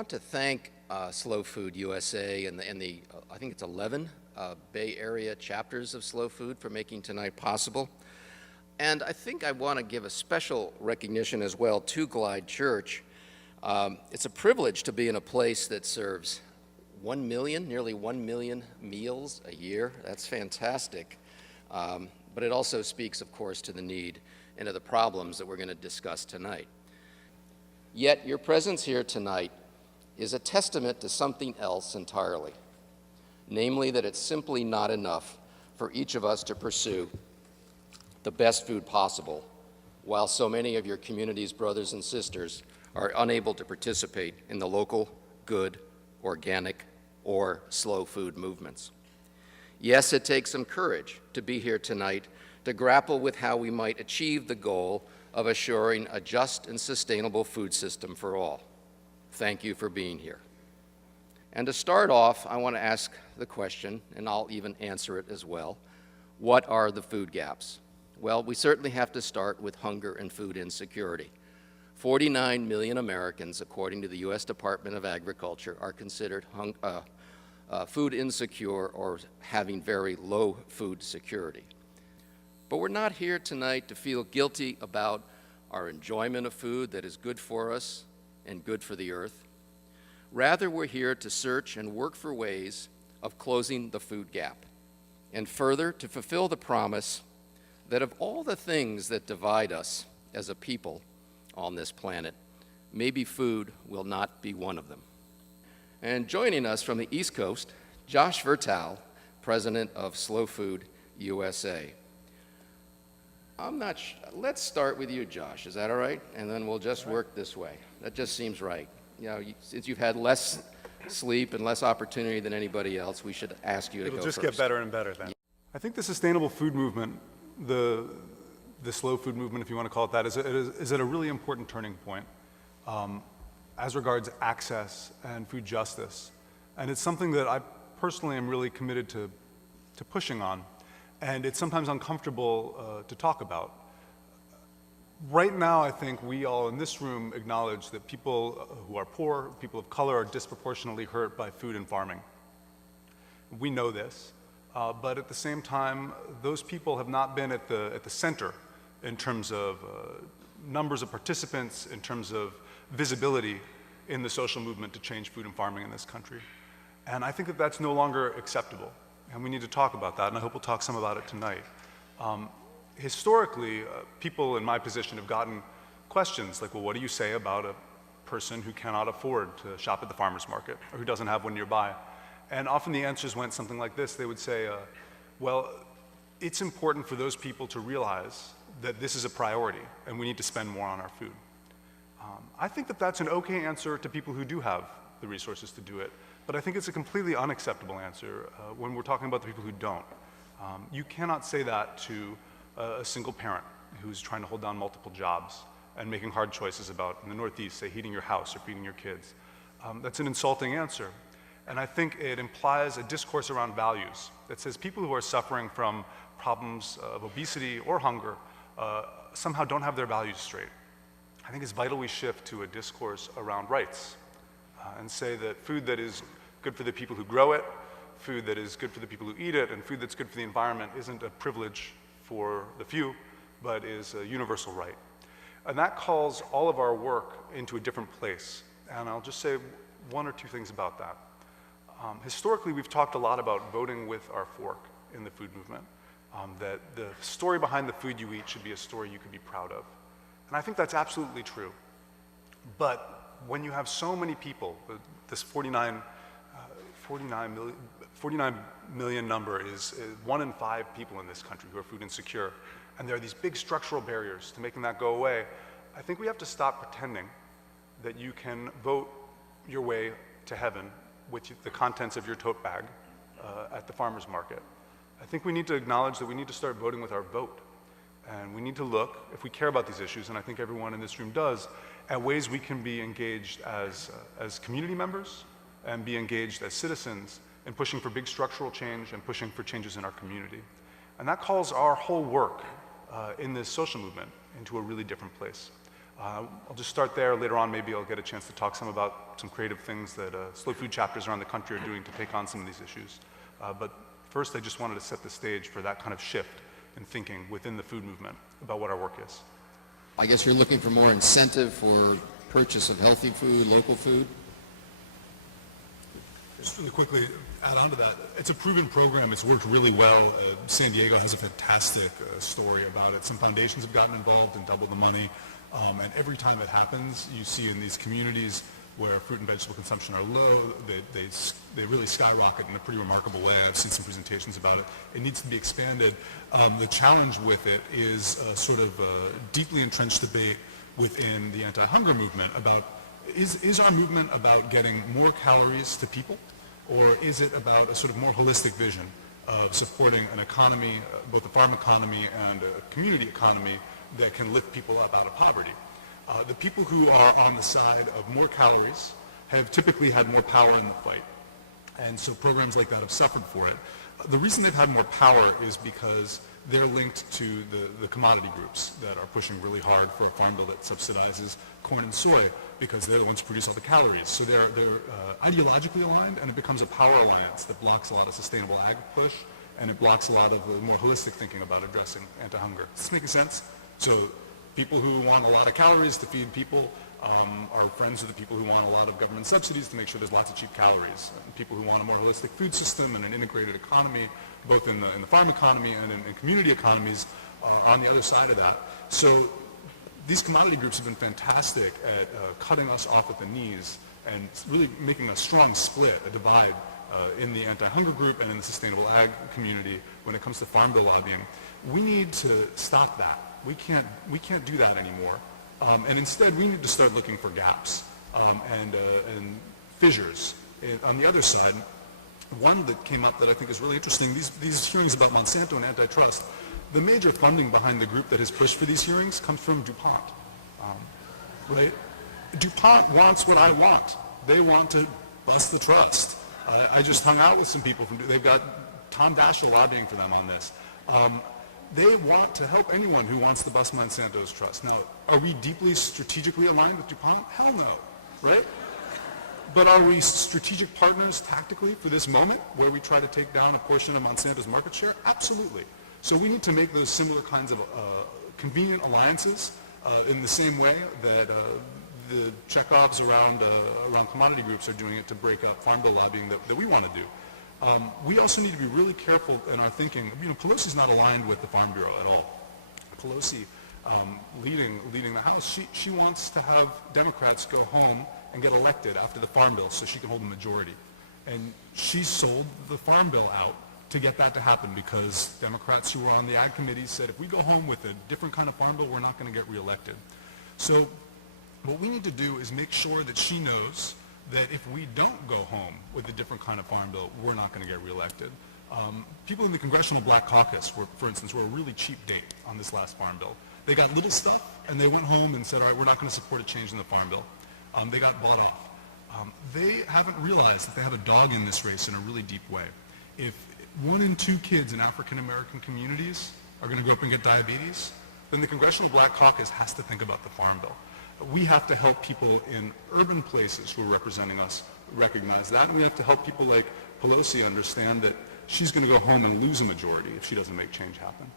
want to thank Slow Food USA and the I think it's 11 Bay Area chapters of Slow Food for making tonight possible. And I think I want to give a special recognition as well to Glide Church. It's a privilege to be in a place that serves 1 million, nearly 1 million meals a year. That's fantastic. But it also speaks, of course, to the need and to the problems that we're going to discuss tonight. Yet your presence here tonight is a testament to something else entirely, namely that it's simply not enough for each of us to pursue the best food possible, while so many of your community's brothers and sisters are unable to participate in the local, good, organic, or slow food movements. Yes, it takes some courage to be here tonight to grapple with how we might achieve the goal of assuring a just and sustainable food system for all. Thank you for being here. And to start off, I want to ask the question, and I'll even answer it as well, what are the food gaps? Well, we certainly have to start with hunger and food insecurity. 49 million Americans, according to the U.S. Department of Agriculture, are considered food insecure or having very low food security. But we're not here tonight to feel guilty about our enjoyment of food that is good for us and good for the earth. Rather, we're here to search and work for ways of closing the food gap, and further, to fulfill the promise that of all the things that divide us as a people on this planet, maybe food will not be one of them. And joining us from the East Coast, Josh Vertal, president of Slow Food USA. Let's start with you, Josh. Is that all right? And then we'll just work this way. That just seems right. You know, since you've had less sleep and less opportunity than anybody else, we should ask you to go first. It'll just get better and better then. I think the sustainable food movement, the slow food movement, if you want to call it that, is at a really important turning point as regards access and food justice. And it's something that I personally am really committed to pushing on. And it's sometimes uncomfortable to talk about. Right now, I think we all in this room acknowledge that people who are poor, people of color, are disproportionately hurt by food and farming. We know this, but at the same time, those people have not been at the center in terms of numbers of participants, in terms of visibility in the social movement to change food and farming in this country. And I think that that's no longer acceptable. And we need to talk about that, and I hope we'll talk some about it tonight. Historically, people in my position have gotten questions like, well, what do you say about a person who cannot afford to shop at the farmer's market or who doesn't have one nearby? And often the answers went something like this. They would say, well, it's important for those people to realize that this is a priority and we need to spend more on our food. I think that that's an okay answer to people who do have the resources to do it. But I think it's a completely unacceptable answer when we're talking about the people who don't. You cannot say that to a single parent who's trying to hold down multiple jobs and making hard choices about, in the Northeast, say, heating your house or feeding your kids. That's an insulting answer. And I think it implies a discourse around values that says people who are suffering from problems of obesity or hunger somehow don't have their values straight. I think it's vital we shift to a discourse around rights and say that food that is good for the people who grow it, food that is good for the people who eat it, and food that's good for the environment isn't a privilege for the few, but is a universal right. And that calls all of our work into a different place. And I'll just say one or two things about that. Historically, we've talked a lot about voting with our fork in the food movement, that the story behind the food you eat should be a story you could be proud of. And I think that's absolutely true. But when you have so many people, this 49 million number is 1 in 5 people in this country who are food insecure, and there are these big structural barriers to making that go away. I think we have to stop pretending that you can vote your way to heaven with the contents of your tote bag at the farmer's market. I think we need to acknowledge that we need to start voting with our vote. And we need to look, if we care about these issues, and I think everyone in this room does, at ways we can be engaged as community members and be engaged as citizens in pushing for big structural change and pushing for changes in our community. And that calls our whole work in this social movement into a really different place. I'll just start there. Later on, maybe I'll get a chance to talk some about some creative things that slow food chapters around the country are doing to take on some of these issues. But first, I just wanted to set the stage for that kind of shift in thinking within the food movement about what our work is. I guess you're looking for more incentive for purchase of healthy food, local food? Just really quickly add on to that, it's a proven program. It's worked really well. San Diego has a fantastic story about it. Some foundations have gotten involved and doubled the money. And every time it happens, you see in these communities where fruit and vegetable consumption are low, they really skyrocket in a pretty remarkable way. I've seen some presentations about it. It needs to be expanded. The challenge with it is sort of a deeply entrenched debate within the anti-hunger movement about is our movement about getting more calories to people, or is it about a sort of more holistic vision of supporting an economy, both a farm economy and a community economy that can lift people up out of poverty? The people who are on the side of more calories have typically had more power in the fight. And so programs like that have suffered for it. The reason they've had more power is because they're linked to the commodity groups that are pushing really hard for a farm bill that subsidizes corn and soy because they're the ones who produce all the calories. So they're ideologically aligned, and it becomes a power alliance that blocks a lot of sustainable ag push, and it blocks a lot of the more holistic thinking about addressing anti-hunger. Does this make sense? So people who want a lot of calories to feed people are friends of the people who want a lot of government subsidies to make sure there's lots of cheap calories. And people who want a more holistic food system and an integrated economy, both in the farm economy and in community economies, are on the other side of that. So these commodity groups have been fantastic at cutting us off at the knees and really making a strong split, a divide in the anti-hunger group and in the sustainable ag community when it comes to farm bill lobbying. We need to stop that. We can't do that anymore. And instead, we need to start looking for gaps and fissures. On the other side, one that came up that I think is really interesting, these hearings about Monsanto and antitrust, the major funding behind the group that has pushed for these hearings comes from DuPont, right? DuPont wants what I want. They want to bust the trust. I just hung out with some people they've got Tom Daschle lobbying for them on this. They want to help anyone who wants to bust Monsanto's trust. Now, are we deeply strategically aligned with DuPont? Hell no, right? But are we strategic partners tactically for this moment where we try to take down a portion of Monsanto's market share? Absolutely. So we need to make those similar kinds of convenient alliances in the same way that the Chekhovs around commodity groups are doing it to break up farm bill lobbying that we want to do. We also need to be really careful in our thinking. Pelosi's not aligned with the Farm Bureau at all. Pelosi, leading the House, she wants to have Democrats go home and get elected after the Farm Bill so she can hold a majority. And she sold the Farm Bill out to get that to happen because Democrats who were on the Ag Committee said if we go home with a different kind of Farm Bill, we're not going to get reelected. So what we need to do is make sure that she knows that if we don't go home with a different kind of farm bill, we're not going to get reelected. People in the Congressional Black Caucus, for instance, were a really cheap date on this last farm bill. They got little stuff, and they went home and said, all right, we're not going to support a change in the farm bill. They got bought off. They haven't realized that they have a dog in this race in a really deep way. If 1 in 2 kids in African-American communities are going to grow up and get diabetes, then the Congressional Black Caucus has to think about the farm bill. We have to help people in urban places who are representing us recognize that, and we have to help people like Pelosi understand that she's going to go home and lose a majority if she doesn't make change happen.